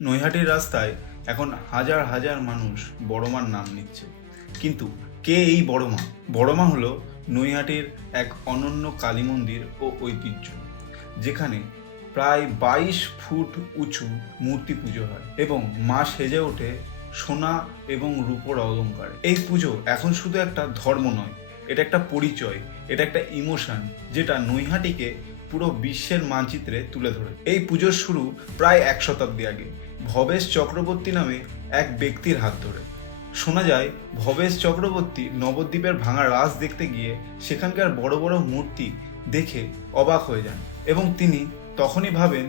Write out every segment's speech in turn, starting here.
নৈহাটির রাস্তায় এখন হাজার হাজার মানুষ বড়মার নাম নিচ্ছে, কিন্তু কে এই বড়মা? বড়মা হলো নৈহাটির এক অনন্য কালী মন্দির ও ঐতিহ্য, যেখানে প্রায় 22 ফুট উঁচু মূর্তি পুজো হয় এবং মা সেজে ওঠে সোনা এবং রূপোর অলঙ্কারে। এই পুজো এখন শুধু একটা ধর্ম নয়, এটা একটা পরিচয়, এটা একটা ইমোশন, যেটা নৈহাটিকে পুরো বিশ্বের মানচিত্রে তুলে ধরে। এই পুজোর শুরু প্রায় 1 শতাব্দী আগে ভবেশ চক্রবর্তী নামে এক ব্যক্তির হাত ধরে। শোনা যায় ভবেশ চক্রবর্তী নবদ্বীপের ভাঙা রাস দেখতে গিয়ে সেখানকার বড় বড় মূর্তি দেখে অবাক হয়ে যান এবং তিনি তখনই ভাবেন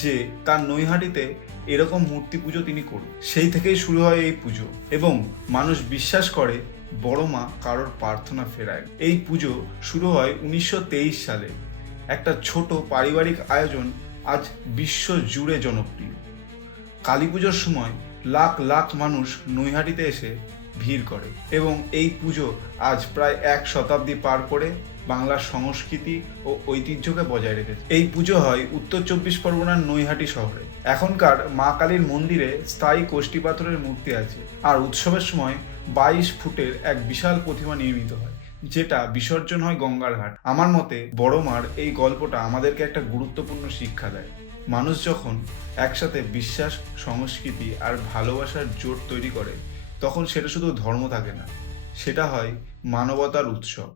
যে তার নৈহাটিতে এরকম মূর্তি পুজো তিনি করবেন। সেই থেকেই শুরু হয় এই পুজো এবং মানুষ বিশ্বাস করে বড় মা কারোর প্রার্থনা ফেরায়। এই পুজো শুরু হয় 1923 সালে। একটা ছোট পারিবারিক আয়োজন আজ বিশ্ব জুড়ে জনপ্রিয়। কালী পুজোর সময় লাখ লাখ মানুষ নৈহাটিতে এসে ভিড় করে এবং এই পুজো আজ প্রায় 1 শতাব্দী পার করে বাংলার সংস্কৃতি ও ঐতিহ্যকে বজায় রেখেছে। এই পুজো হয় উত্তর 24 পরগনার নৈহাটি শহরে। এখনকার মা কালীর মন্দিরে স্থায়ী কোষ্ঠী পাথরের মূর্তি আছে, আর উৎসবের সময় 22 ফুটের এক বিশাল প্রতিমা নির্মিত হয়, যেটা বিসর্জন হয় গঙ্গার ঘাট। আমার মতে বড় মার এই গল্পটা আমাদেরকে একটা গুরুত্বপূর্ণ শিক্ষা দেয়। মানুষ যখন একসাথে বিশ্বাস, সংস্কৃতি আর ভালোবাসার জোট তৈরি করে, তখন সেটা শুধু ধর্ম থাকে না, সেটা হয় মানবতার উৎসব।